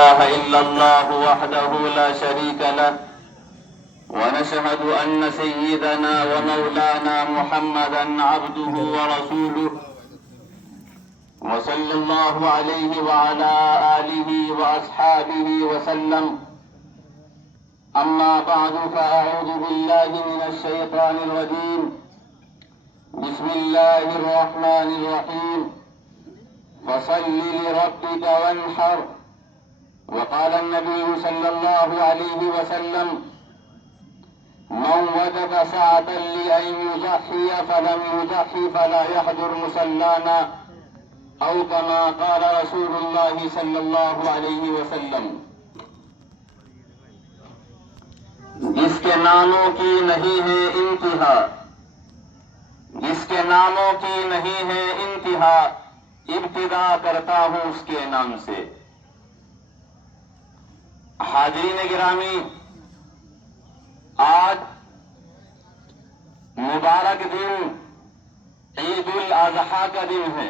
إله إلا الله وحده لا شريك له ونشهد أن سيدنا ومولانا محمدا عبده ورسوله وصلى الله عليه وعلى آله وأصحابه وسلم. أما بعد فأعوذ بالله من الشيطان الرجيم. بسم الله الرحمن الرحيم. فصل لربك وانحر. وقال النبي صلى الله عليه وسلم: من وجد سعة لأن يضحي فلم يضحي فلا يحضر مصلانا، أو كما قال رسول الله صلی اللہ علیہ وسلم. جس کے ناموں کی نہیں ہے انتہا، جس کے ناموں کی نہیں ہے انتہا، ابتدا کرتا ہوں اس کے نام سے. حاضرین گرامی، آج مبارک دن عید الاضحیٰ کا دن ہے،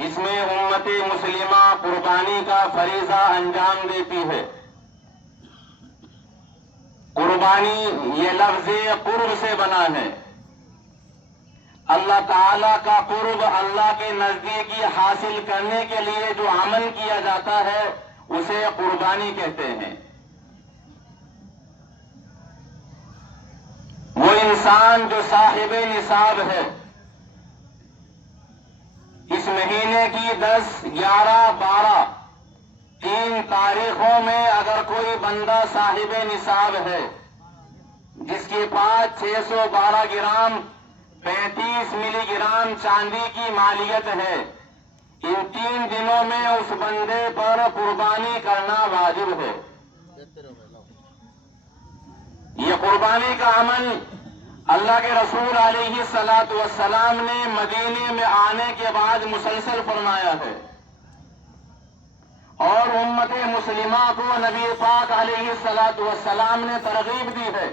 جس میں امت مسلمہ قربانی کا فریضہ انجام دیتی ہے. قربانی یہ لفظ قرب سے بنا ہے. اللہ تعالی کا قرب، اللہ کے نزدیکی حاصل کرنے کے لیے جو عمل کیا جاتا ہے اسے قربانی کہتے ہیں. وہ انسان جو صاحب نصاب ہے، اس مہینے کی 10، 11، 12 تین تاریخوں میں اگر کوئی بندہ صاحب نصاب ہے جس کے پاس 612 گرام 35 ملی گرام چاندی کی مالیت ہے، ان 3 دنوں میں اس بندے پر قربانی کرنا واجب ہے. یہ قربانی کا عمل اللہ کے رسول علیہ الصلاۃ والسلام نے مدینے میں آنے کے بعد مسلسل فرمایا ہے، اور امت مسلمہ کو نبی پاک علیہ الصلاۃ والسلام نے ترغیب دی ہے.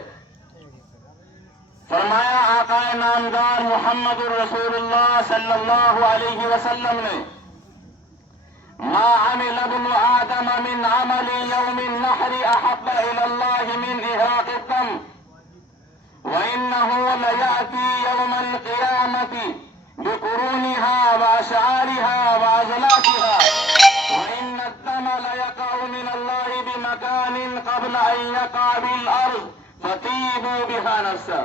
فرمایا آقا نامدار محمد الرسول اللہ صلی اللہ علیہ وسلم نے: ما عمل ابن آدم من عمل يوم النحر احب الى الله من احراق الدم وانه لياتي يوم القيامه بقرونها واشعارها واضلافها وان الدم ليقع من الله بمكان قبل ان يقع بالارض فطيبوا بها نفسا.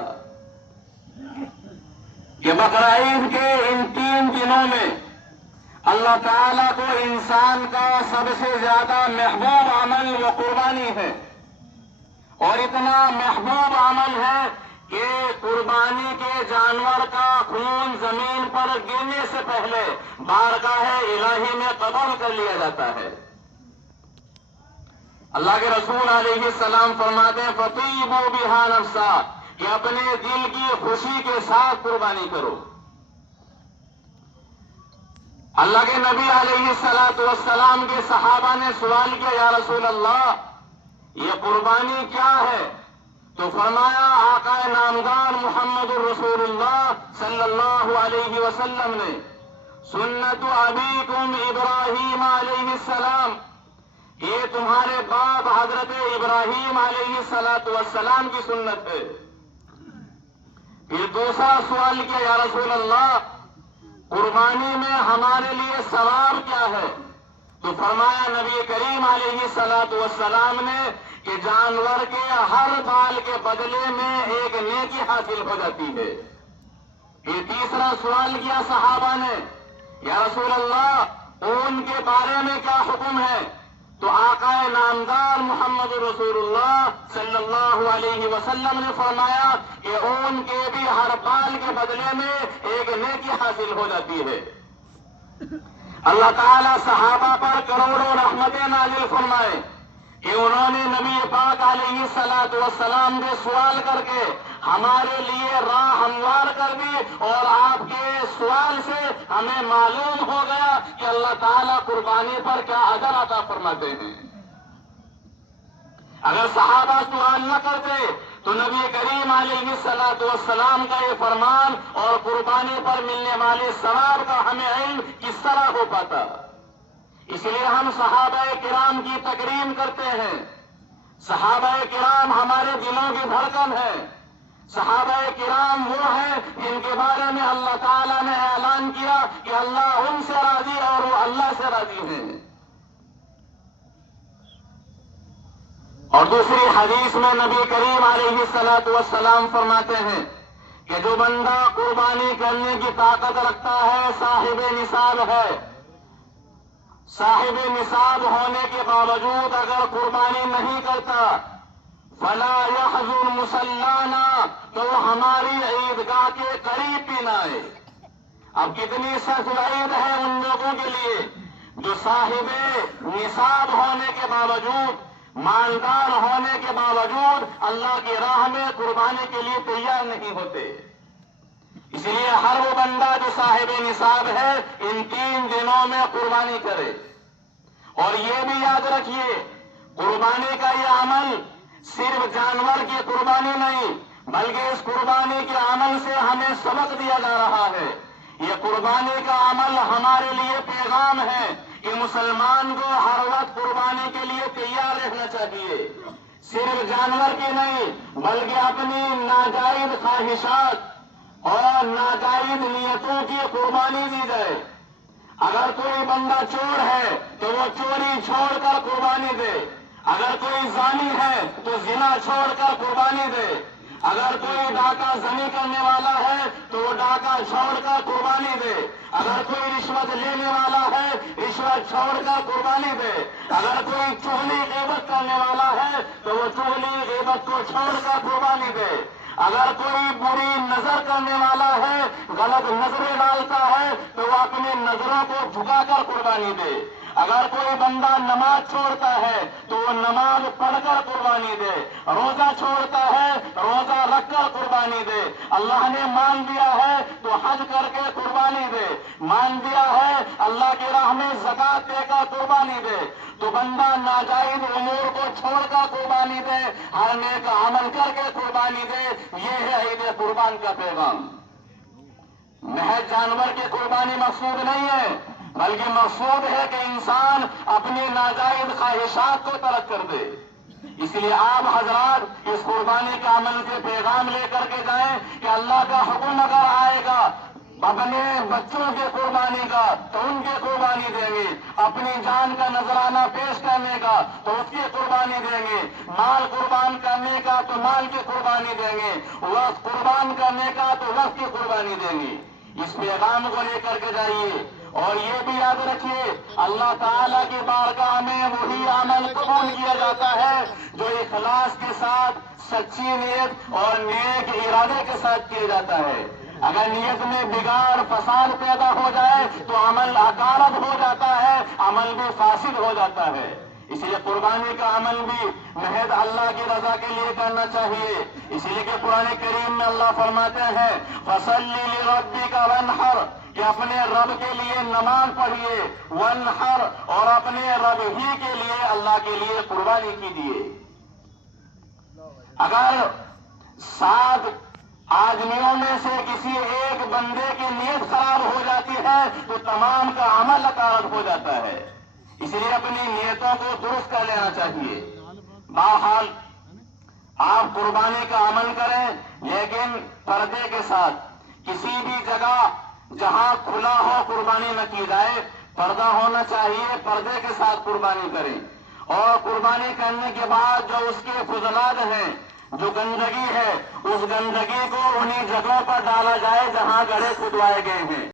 کہ بقرعید کے ان 3 دنوں میں اللہ تعالیٰ کو انسان کا سب سے زیادہ محبوب عمل وہ قربانی ہے، اور اتنا محبوب عمل ہے کہ قربانی کے جانور کا خون زمین پر گرنے سے پہلے بارگاہ الہی میں قبول کر لیا جاتا ہے. اللہ کے رسول علیہ السلام فرماتے ہیں: فطیبوا بہا نفسا، کہ اپنے دل کی خوشی کے ساتھ قربانی کرو. اللہ کے نبی علیہ الصلاۃ والسلام کے صحابہ نے سوال کیا: یا رسول اللہ، یہ قربانی کیا ہے؟ تو فرمایا آقا نامدار محمد الرسول اللہ صلی اللہ علیہ وسلم نے: سنت ابیکم ابراہیم علیہ السلام، یہ تمہارے باپ حضرت ابراہیم علیہ الصلاۃ والسلام کی سنت ہے. پھر دوسرا سوال کیا: یا رسول اللہ، قربانی میں ہمارے لیے ثواب کیا ہے؟ تو فرمایا نبی کریم علیہ الصلاۃ والسلام نے کہ جانور کے ہر بال کے بدلے میں ایک نیکی حاصل ہو جاتی ہے. پھر تیسرا سوال کیا صحابہ نے: یا رسول اللہ، اون کے بارے میں کیا حکم ہے؟ تو آقا نامدار محمد رسول اللہ صلی اللہ علیہ وسلم نے فرمایا کہ اون کے بھی ہر بال کے بدلے میں ایک نیکی حاصل ہو جاتی ہے. اللہ تعالیٰ صحابہ پر کروڑوں رحمتیں نازل فرمائے کہ انہوں نے نبی پاک علیہ الصلاۃ والسلام سے سوال کر کے ہمارے لیے راہ ہموار کر دی، اور آپ کے سوال سے ہمیں معلوم ہو گیا کہ اللہ تعالیٰ قربانی پر کیا اجر عطا فرماتے ہیں. اگر صحابہ سوال نہ کرتے تو نبی کریم علیہ الصلاۃ والسلام کا یہ فرمان اور قربانی پر ملنے والے ثواب کا ہمیں علم کس طرح ہو پاتا؟ اس لیے ہم صحابہ کرام کی تکریم کرتے ہیں. صحابہ کرام ہمارے دلوں کی دھڑکن ہے. صحابہ کرام وہ ہیں جن کے بارے میں اللہ تعالیٰ نے اعلان کیا کہ اللہ ان سے راضی اور وہ اللہ سے راضی ہیں. اور دوسری حدیث میں نبی کریم علیہ الصلوۃ والسلام فرماتے ہیں کہ جو بندہ قربانی کرنے کی طاقت رکھتا ہے صاحب نصاب ہے. صاحب نصاب ہونے کے باوجود اگر قربانی نہیں کرتا فلا يحضر مصلانا تو ہماری عیدگاہ کے قریب بھی نہ آئے. اب کتنی سخت وعید ہے ان لوگوں کے لیے جو صاحب نصاب ہونے کے باوجود مالدار ہونے کے باوجود اللہ کی راہ میں قربانی کے لیے تیار نہیں ہوتے. اس لیے ہر وہ بندہ جو صاحب نصاب ہے ان 3 دنوں میں قربانی کرے. اور یہ بھی یاد رکھیے قربانی کا یہ عمل صرف جانور کی قربانی نہیں بلکہ اس قربانی کے عمل سے ہمیں سبق دیا جا رہا ہے. یہ قربانی کا عمل ہمارے لیے پیغام ہے کہ مسلمان کو ہر وقت قربانی کے لیے تیار رہنا چاہیے. صرف جانور کی نہیں بلکہ اپنی ناجائز خواہشات اور ناجائز نیتوں کی قربانی دی جائے. اگر کوئی بندہ چور ہے تو وہ چوری چھوڑ کر قربانی دے. اگر کوئی زانی ہے تو زنا چھوڑ کر قربانی دے. اگر کوئی ڈاکہ زنی کرنے والا ہے تو وہ ڈاکہ چھوڑ کر قربانی دے. اگر کوئی رشوت لینے والا ہے رشوت چھوڑ کر قربانی دے. اگر کوئی چغلی غیبت کرنے والا ہے تو وہ چغلی غیبت کو چھوڑ کر قربانی دے. اگر کوئی بری نظر کرنے والا ہے غلط نظریں ڈالتا ہے تو وہ اپنی نظروں کو جھکا کر قربانی دے. اگر کوئی بندہ نماز چھوڑتا ہے تو وہ نماز پڑھ کر قربانی دے. روزہ چھوڑتا ہے روزہ رکھ کر قربانی دے. اللہ نے مان دیا ہے تو حج کر کے قربانی دے. مان دیا ہے اللہ کی راہ میں زکات دے کر قربانی دے. تو بندہ ناجائز امور کو چھوڑ کر قربانی دے ہر نیک عمل کر کے قربانی دے. یہ ہے عید قربان کا پیغام. محض جانور کی قربانی مقصود نہیں ہے بلکہ مقصود ہے کہ انسان اپنی ناجائز خواہشات کو ترک کر دے. اس لیے آپ حضرات اس قربانی کے عمل کے پیغام لے کر کے جائیں کہ اللہ کا حکم اگر آئے گا اپنے بچوں کے قربانی کا تو ان کی قربانی دیں گے. اپنی جان کا نذرانہ پیش کرنے کا تو اس کی قربانی دیں گے. مال قربان کرنے کا تو مال کی قربانی دیں گے. وقت قربان کرنے کا تو وقت کی قربانی دیں گے. اس پیغام کو لے کر کے جائیے. اور یہ بھی یاد رکھیے اللہ تعالیٰ کی بارگاہ میں وہی عمل قبول کیا جاتا ہے جو اخلاص کے ساتھ سچی نیت اور نیک ارادے کے ساتھ کیا جاتا ہے. اگر نیت میں بگاڑ فساد پیدا ہو جائے تو عمل حقارت ہو جاتا ہے عمل بھی فاسد ہو جاتا ہے. اس لیے قربانی کا عمل بھی محض اللہ کی رضا کے لیے کرنا چاہیے. اس لیے کہ قرآن کریم میں اللہ فرماتے ہیں فَصَلِّ لِرَبِّكَ وَانْحَرْ کہ اپنے رب کے لیے نماز پڑھیے. وَانْحَرْ اور اپنے رب ہی کے لیے اللہ کے لیے قربانی کیجیے. اگر 7 آدمیوں میں سے کسی ایک بندے کی نیت خراب ہو جاتی ہے تو تمام کا عمل حقارت ہو جاتا ہے. اس لیے اپنی نیتوں کو درست کر لینا چاہیے. بہرحال آپ قربانی کا عمل کریں لیکن پردے کے ساتھ. کسی بھی جگہ جہاں کھلا ہو قربانی نہ کی جائے. پردہ ہونا چاہیے. پردے کے ساتھ قربانی کریں. اور قربانی کرنے کے بعد جو اس کے فضلات ہیں جو گندگی ہے اس گندگی کو انہی جگہوں پر ڈالا جائے جہاں گڑھے کھدوائے گئے ہیں.